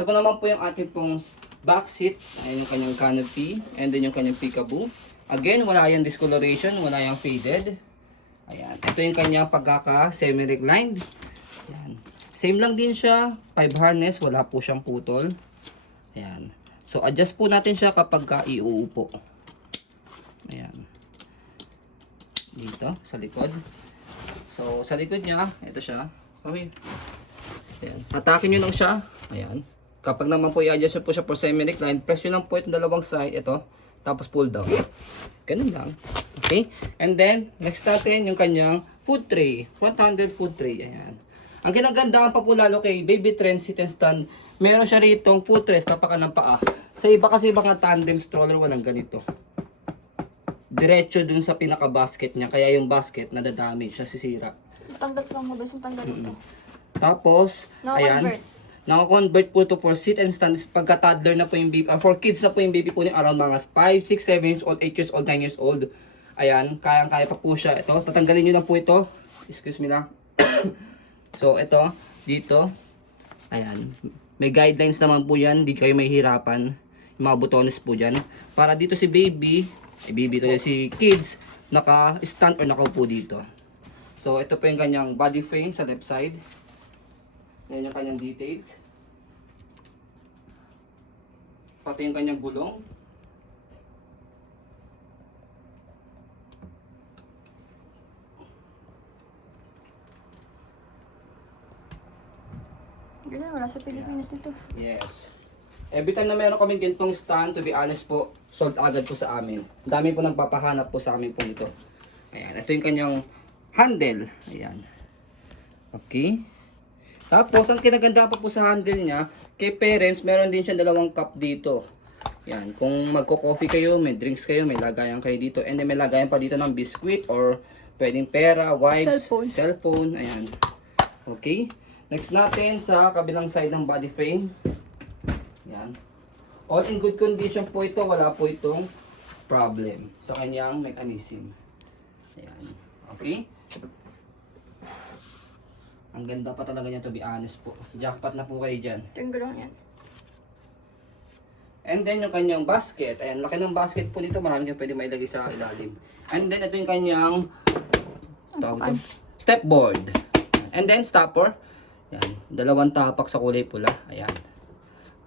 Ito po naman po yung ating pong back seat. Ayan yung kanyang canopy. And then yung kanyang peekaboo. Again, wala yung discoloration. Wala yung faded. Ayan. Ito yung kanyang pagkaka semi-reclined. Ayan. Same lang din siya. 5 harness. Wala po siyang putol. Ayan. So, adjust po natin siya kapag iuupo. Ayan. Dito, sa likod. So, sa likod niya, ito siya. Ayan. Atakin nyo lang siya. Ayan. Kapag naman po i-adjust po siya for semi-recline, press nyo lang po itong dalawang side. Ito. Tapos pull down. Ganun lang. Okay? And then, next natin yung kanyang food tray. Front handle food tray. Ayan. Ang ginagandaan pa po lalo kay Baby Trend Sit and Stand, meron siya ritong footrest, tapakan ng paa. Sa iba kasi mga tandem stroller, walang ganito. Diretso dun sa pinaka-basket niya, kaya yung basket nadadamage siya, sisira. Tanggal lang mo, basta tanggal ito. Tapos, ayan. Naka-convert po to for sit and stand. Pagka-toddler na po yung baby, for kids na po yung baby po niya, around mga 5, 6, 7 years old, 8 years old, 9 years old. Ayan, kayang-kaya pa po siya. Ito, tatanggalin nyo lang po ito. Excuse me lang. So, ito, dito. Ayan. May guidelines naman po yan, hindi kayo mahihirapan. Yung mga butones po dyan. Para dito si baby, si kids, naka-stand or nakaupo dito. So, ito po yung kanyang body frame sa left side. Yan yung kanyang details. Pati yung kanyang gulong. Ganyan, wala sa Pilipinas dito. Yes. Every time na meron kami ganitong stand, to be honest po, sold agad po sa amin. Ang dami po nagpapahanap po sa amin po nito. Ayan, ito yung kanyang handle. Ayan. Okay. Tapos, ang kinaganda pa po sa handle niya, kay parents, meron din siyang dalawang cup dito. Ayan, kung magko-coffee kayo, may drinks kayo, may lagayan kayo dito. And then may lagayan pa dito ng biscuit or pwedeng pera, wipes, cellphone. Ayan. Okay. Next natin sa kabilang side ng body frame. Yan. All in good condition po ito. Wala po itong problem sa kanyang mechanism. Ayan. Okay. Ang ganda pa talaga niya, to be honest po. Jackpot na po kayo dyan. Tinggal lang yan. And then yung kanyang basket. Ayan, laki ng basket po nito. Marami kang pwede mailagay sa ilalim. And then ito yung kanyang step board. And then stopper. Yan, dalawang tapak sa kulay pula. Ayan.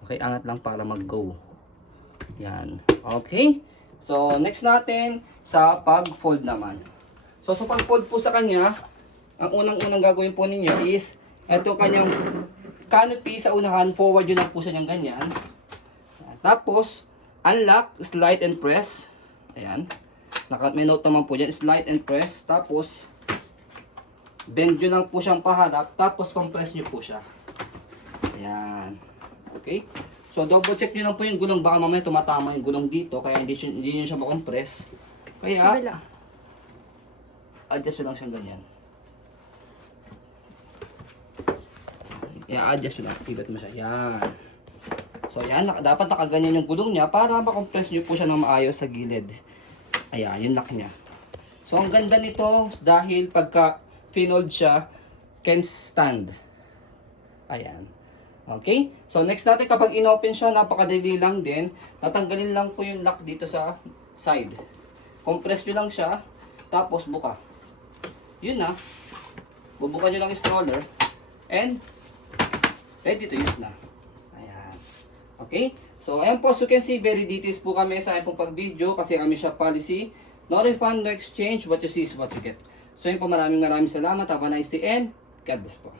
Okay, angat lang para mag-go. Yan. Okay. So, next natin sa pag-fold naman. So, sa pag-fold po sa kanya, ang unang-unang gagawin po ninyo is, ito kanyang canopy sa unahan, forward yun lang po siya niyang ganyan. Ayan. Tapos, unlock, slide and press. Ayan. May note naman po dyan, slide and press. Tapos, bend nyo lang po siyang paharap, tapos compress nyo po siya. Ayan. Okay? So, double check nyo lang po yung gulong. Baka mamaya tumatama yung gulong dito, kaya hindi nyo siya makompress. Kaya, adjust nyo lang siyang ganyan. I-adjust nyo lang. Pigot mo siya. Yan. So, yan. Dapat nakaganyan yung gulong niya para makompress nyo po siya ng maayos sa gilid. Ayan, yung lock niya. So, ang ganda nito dahil pagka pinold siya, can stand. Ayan. Okay? So, next natin, kapag inopen siya, napakadali lang din. Tatanggalin lang po yung lock dito sa side. Compress nyo lang siya, tapos buka. Yun na. Bubuka nyo lang yung stroller, and ready to use na. Ayan. Okay? So, ayan po, so you can see, very details po kami sa ayan pong pag-video, kasi kami siya policy. No refund, no exchange. What you see is what you get. So yun po, maraming salamat. Have a nice day and God bless po.